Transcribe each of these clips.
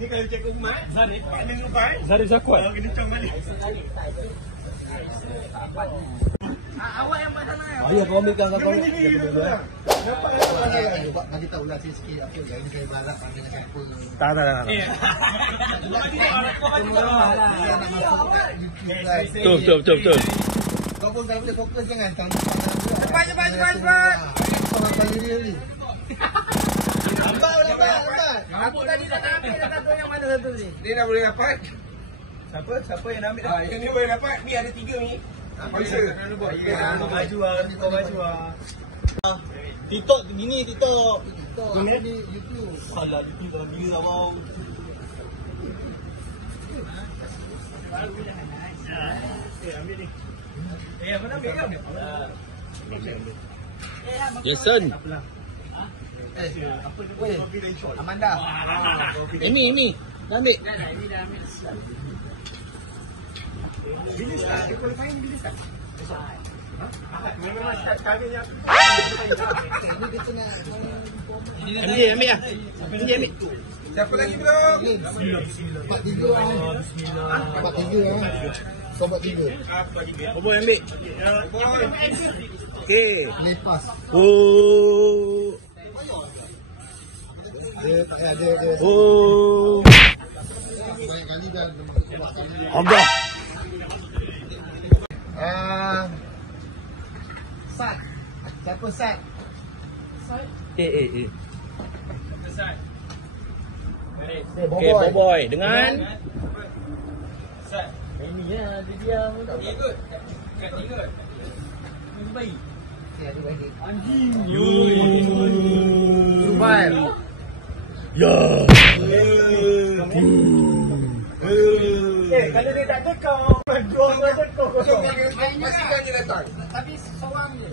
Ni kalau cikgu Mat, Zarif, paling lebai. Zarif Zakuat. Kalau kena cong balik. Awak yang pasal nak. Ya, kau ambilkan kau. Dapat nanti tahu lah sikit apa yang ini saya balap panggil apa. Tak. Betul. Kau pun kalau boleh fokus jangan cepat. Orang paling real ni. Lambat. Aku tadi dah ambil satu yang mana satu ni? Dia dah boleh dapat. Siapa yang ambil dah? Yang ni boleh dapat. Ni ada 3 ni. Paksa. Kau maju ah. TikTok gini TikTok. Ni YouTube. Salah YouTube dalam gila abang. Ambil ni. Mana ambil kau? Jason. Amanda. Amy. Dah ambil. Bila start? Qualifying bila start? Memang start kalinya. Ambil lah. Ambil. Siapa lagi belum? 43 Kau buat 3. Boboy ambil. Okey. Lepas. Oh. Banyak kali dah. Allah. Sat. Siapa Sat? Sat. Okey, Boboy dengan Sat. Ini ya, dia tak Ni kot. Kat 3. Baik. ada lagi. Anjing. Subair. Ya. Kalau dia tak tekau, jual dia tekau kosong. Pastikan dia datang. Tapi seorang je.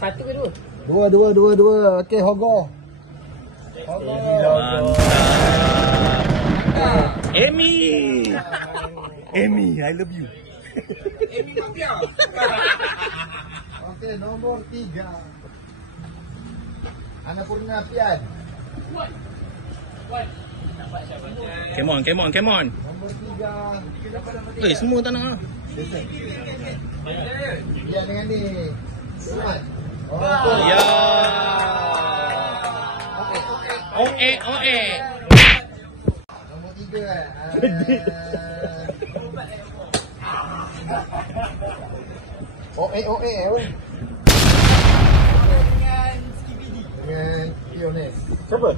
Satu ke dua? Dua. Okey, Hogo. Amy, I love you. Amy Mafia. Okey, nombor 3. Annapurna Pian. Come on. Nombor 3. Semua tak nak. Pian dengan ni. Sumat. Ya. OE. Nombor 3 OE weh. Dengan Piones. Siapa?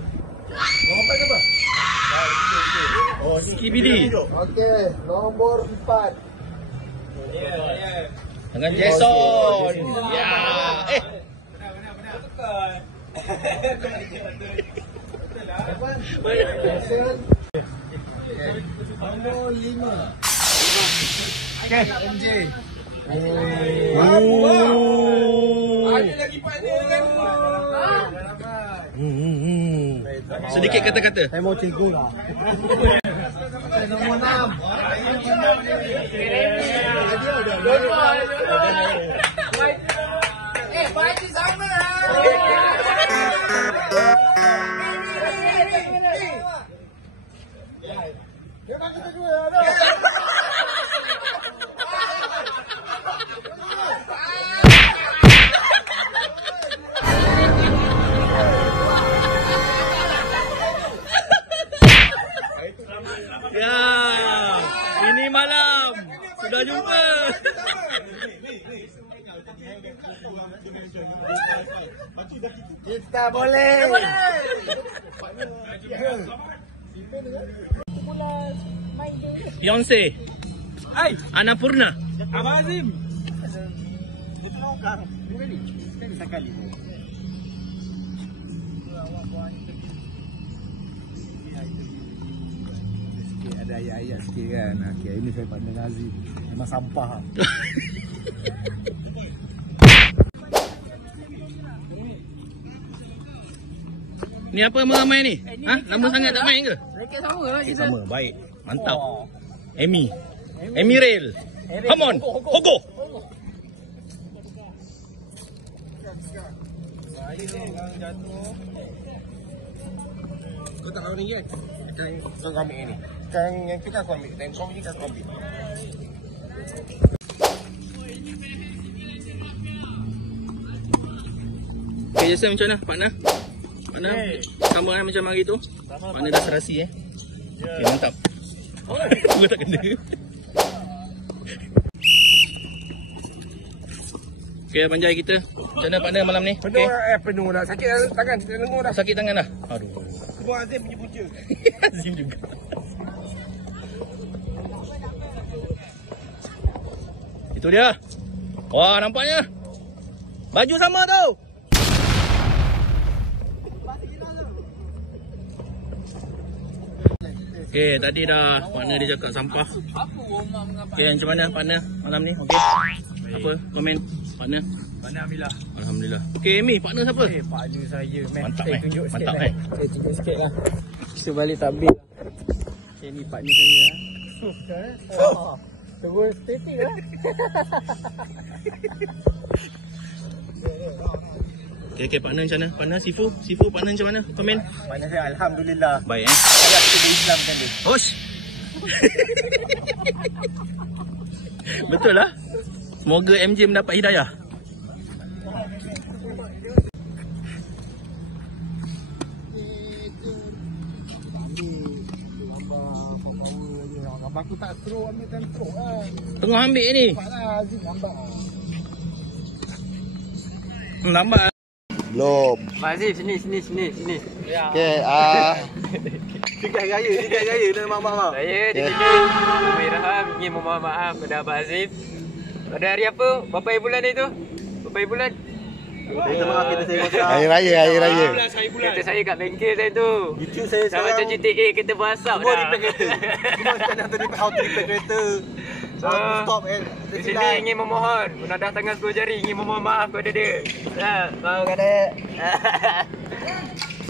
Nombor 4 siapa? Skibidi. Okey, nombor 4. Dengan Jason. Ya. Jason. Nombor 5. Okay. MJ. Ada lagi partner kan? Sedikit kata-kata. Saya mau cikgu lah. Nombor 6. Parti sama lah. Memang kita dua lah. Ya. Ini malam. Sudah jumpa. Kita boleh. Beyonce. Hai, Annapurna. Abang Azim. Sikit ada ayat-ayat sikit kan. Okay, ini saya partner Nazim. Memang sampah. Ni apa ramai ni? Ha? Lama sangat tak main ke? Raket sama lah kita. Sama, baik. Mantap. Amy Rail. Come on. Hogo. Kau tak lawan ni kan? Kau ambil ni. Sekarang yang tu kan kau ambil. Time kau ni kan kau ambil. Okay, Jason macam mana? Partner? Sama kan macam hari tu? Partner dah serasi Okay, mantap. Gua tak kena. Okay, panjai kita. Macam mana partner malam ni? Penuh penuh dah. Sakit tangan. Kita lengur dah. Sakit tangan dah? Aduh. Semua Azim punya punca. Azim juga. Itu dia. Wah, nampaknya. Baju sama tu. Okay, tadi dah partner dia cakap sampah. Okay, macam mana partner malam ni? Okay. Apa komen partner? Partner Alhamdulillah. Alhamdulillah. Okay, Amy, partner siapa? Partner saya. Mantap, tunjuk sikit mantap, lah. Tunjuk sikit lah. Kita balik tabik. Okay, ni partner saya lah. Terus static lah. Okay, partner macam mana? Partner Sifu partner macam mana? Komen. Partner saya Alhamdulillah. Baik Saya kita berislam macam dia. Hosh. Betul lah. Semoga MJ mendapat hidayah. Abang aku tak throw, ambil time throw lah. Tengah ambil ni. Nampak lah, Azim nampak. Lambat. Belum. Mazif sini. Okey, Tiga gaya dah mak-mak. Saya di sini Raham ingin memohon maaf kepada Abang Azif. Pada hari apa? Berapa bulan itu? Berapa bulan? Minta maaf kita saya hari raya. Kereta saya kat bengkel saya tu. YouTube saya Dah macam GTA kereta berasap Semua dah. repair kereta. Semua sekarang tu repair how to repair kereta. Stop Di sini ingin memohon, menadah tangan 10 jari ingin memohon maaf kepada dia. Tahu kata.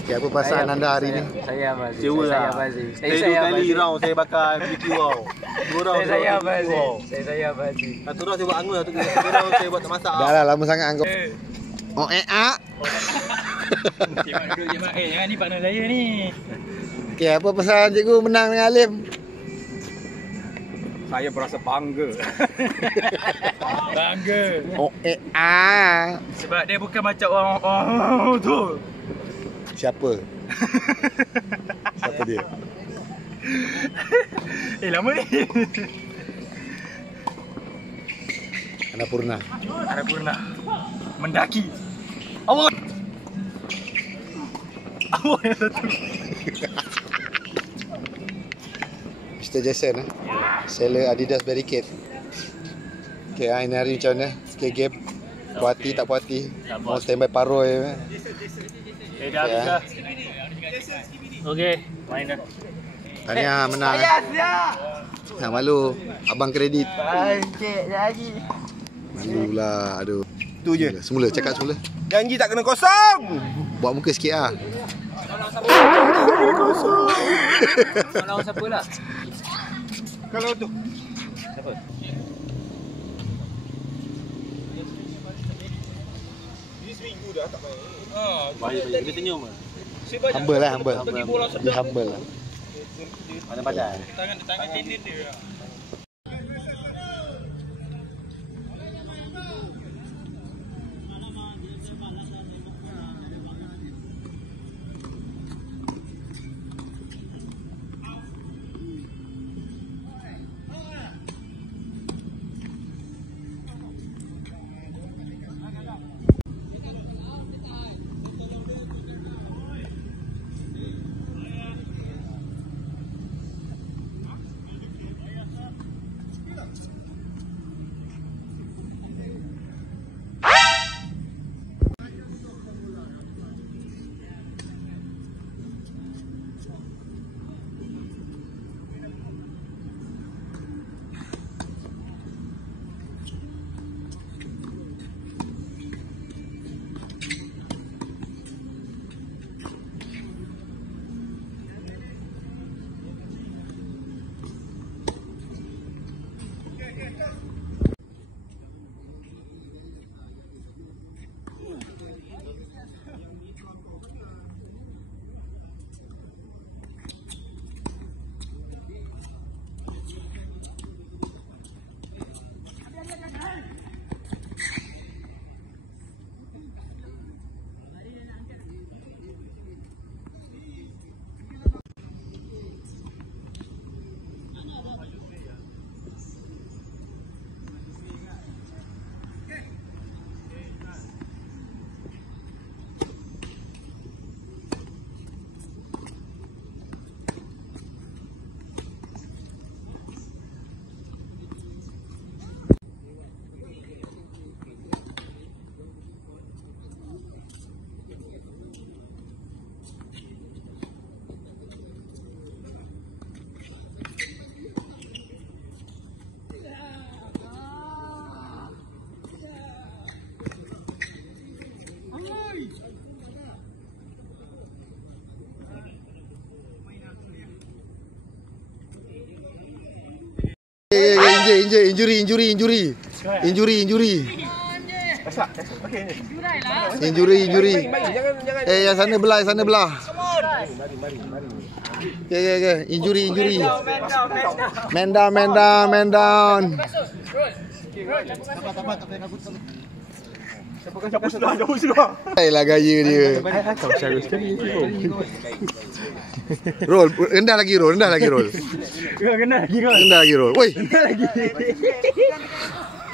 Okey, apa perasaan anda hari ni? Saya Abang Azif. Kecewa lah. Saya 2 kali round saya bakar PQ wow. 2 round Saya Abang Azif. Saya Abang Azif. Satu round saya buat anggur, satu round saya buat tak masak. Dah lah, lama sangat angkau. Oh, Jangan ni partner saya ni. Okey, apa perasaan cikgu menang dengan Alim? Saya berasa bangga. Bangga. Oh, Sebab dia bukan macam orang tu. Siapa? Siapa dia? Lama ni. Annapurna. Mendaki. Awak yang satu. Mr. Jason seller Adidas Barricade. Okey, ini hari macam mana? Sikit game. Puas hati tak puas hati? Mau standby paroi. Dah. Okey, main dah. Tahniah menang. Nah, malu. Abang kredit. Cik lagi. Malulah. Aduh. Tu je. Semula, cakap semula. Janji tak kena kosong. Buat muka sikit ah. Kalau siapa lah? Kalau tu. Siapa? Ini seminggu dah tak main. Banyak dia senyum ke? Humble lah, humble. Dia humble lah. Pandai-pandai. Tangan tendon dia. Injury. Yang sana belah. Okay. Injury. Man down. Lah gaya dia. Roll, rendah lagi roll. Woi.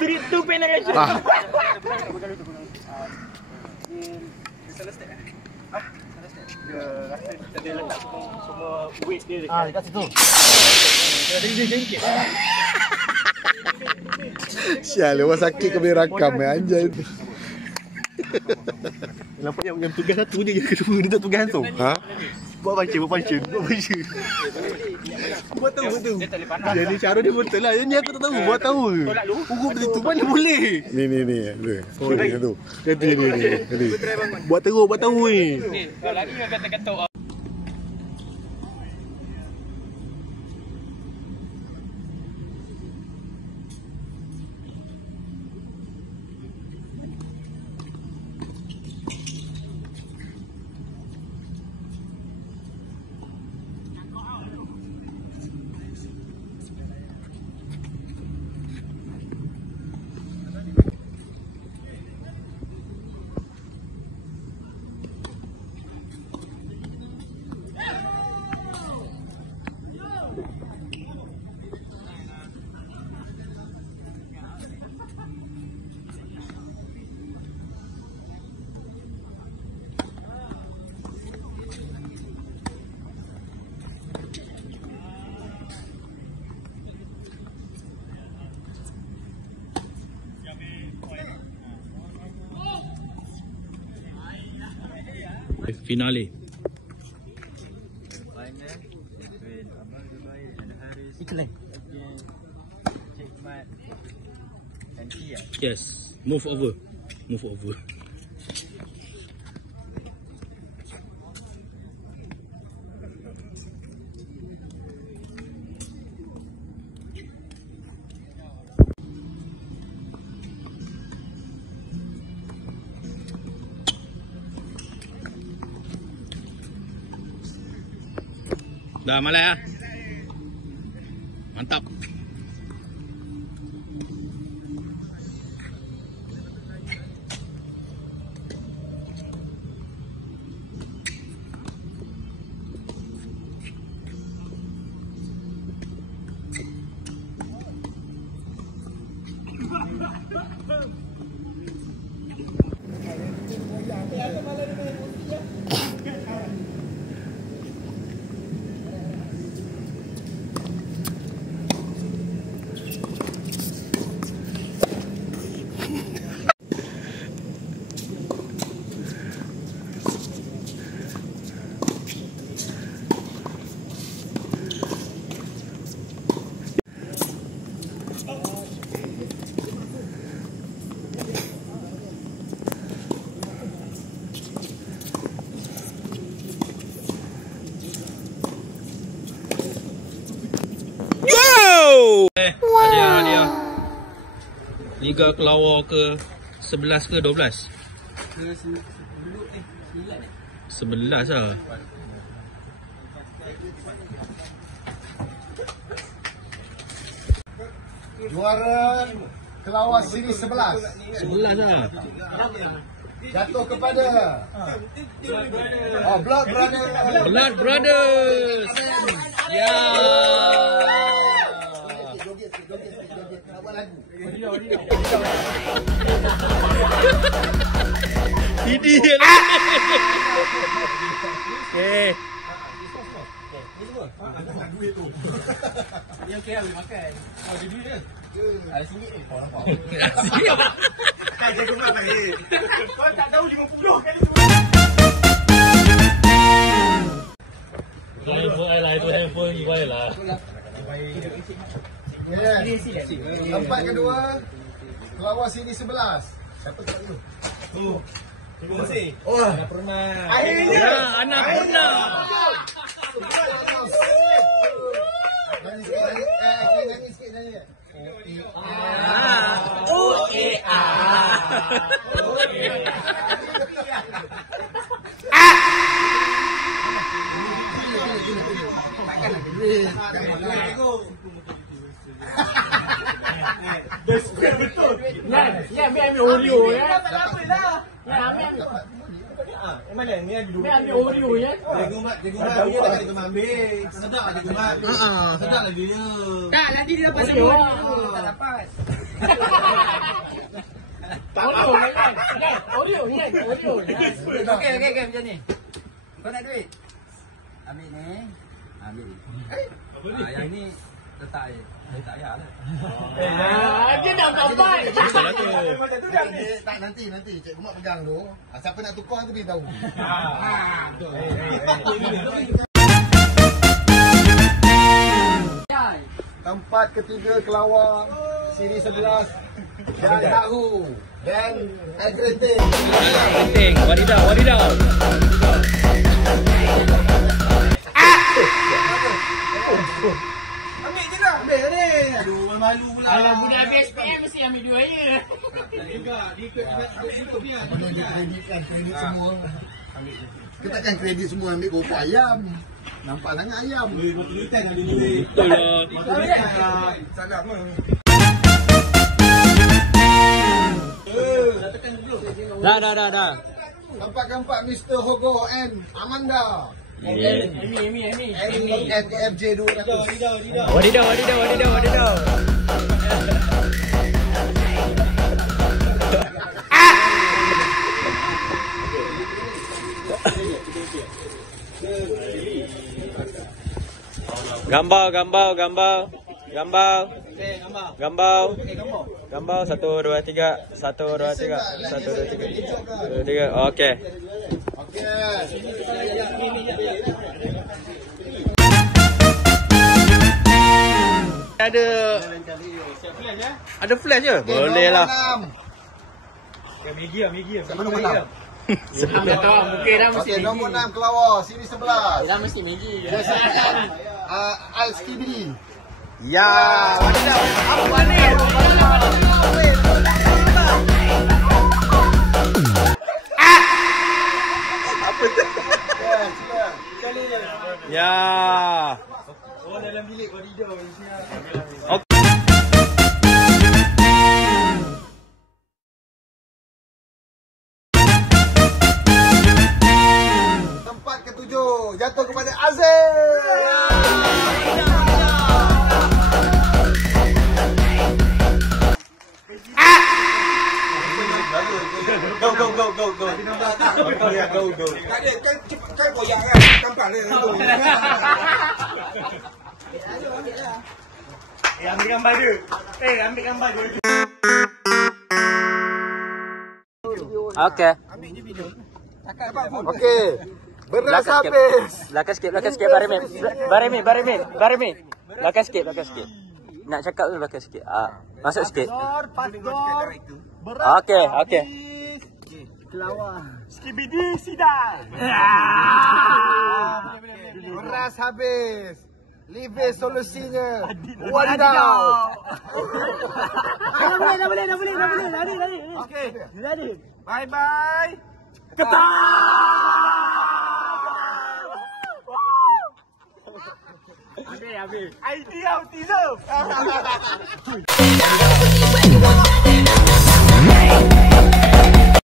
Tu pen lagi. Dia letak semua weight dia dekat situ. Dia jengkit. Sial, lepas sakit kau boleh rakam anjay. Nampak yang tugas satu je, yang kedua dia tak tugas tu. Ha? Buat baca. Buat tahu. Jadi cara dia betul lah. Yang ni aku tak tahu. Buat tahu. Hukum begitu mana boleh. Ni. Tu. Jadi. Buat tahu ni. Ni, kalau lagi kau kata-kata Finale. Yes. Move over. Dah malai ah. Mantap. Hadiah. Liga Kelawar ke 11 ke 12? 11 lah. Juara Kelawar siri 11. 11 lah. Jatuh kepada Blood Brothers. Ya. Ini dia. Okey. Dia okey lah boleh makan. Oh, dia duit dia. RM1 ni. Kau nampak. Tak jaga makan dia. Kau tak tahu 50 kali tu. Handphone ibai lah. Tempat kedua Kelawar siri 11. Siapa tak dulu? Terima kasih. Oh, Akhirnya. Anak Purna. nyanyi sikit. Betul. Ya, ambil Oreo ya. Mana ni ada dua. Ambil Oreo ya. Dia gumat dia tak kita ambil. Sedap aja gumat. Sedap lagi dia. Tak, nanti dia dapat semua. Tak dapat. Oreo ni. Okey, macam ni. Kau nak duit? Ambil ni. Ambil ni. Yang ni letak je. Tak payahlah. Dia dah dapat. Tak nanti Cikgu Mat pegang tu. Siapa nak tukar tu beritahu. Tempat ketiga Kelawar siri 11 dan tahu dan agretin. Penting. Wadidaw. Ambil je lah. Ambil ni. Aduh, malu pula. Kalau budak habis SPM mesti ambil dua je. Kredit semua. Kita takkan kredit semua ambil kopok ayam. Nampak sangat ayam. Betul ada duit. Betul lah. Salah apa? Dah. Tempat keempat Mr. Hogo and Amanda. Amy. At FJ 200. Wadidaw. Gambar. Gambar 1 2 3. 1 2 3. 1 2 3. Okey. Ada flash je? Boleh lah. Siapa nombor 6? Dah tahu mungkin dah mesti. Okey, nombor 6 Kelawar siri 11. Dah mesti Maggi. Al-Skibidi. Ya, wadidaw. Apa ni? Apa tu? Ya. Oh, dalam bilik koridor. Tempat ketujuh jatuh kepada Azim. Go. Tak ada, kan koyak kan. Tampak dia. Ambil gambar dia. Ambil gambar dia. Okey. Okey. Beras habis. Belakang sikit Barimi. Belakang sikit. Nak cakap tu belakang sikit. Masuk sikit. Okey. Skibidi sidai. Beras habis. Live solusinya. Wadidaw. Dah boleh. Lari. Okey. Lari. Bye. Habis. Idea autism.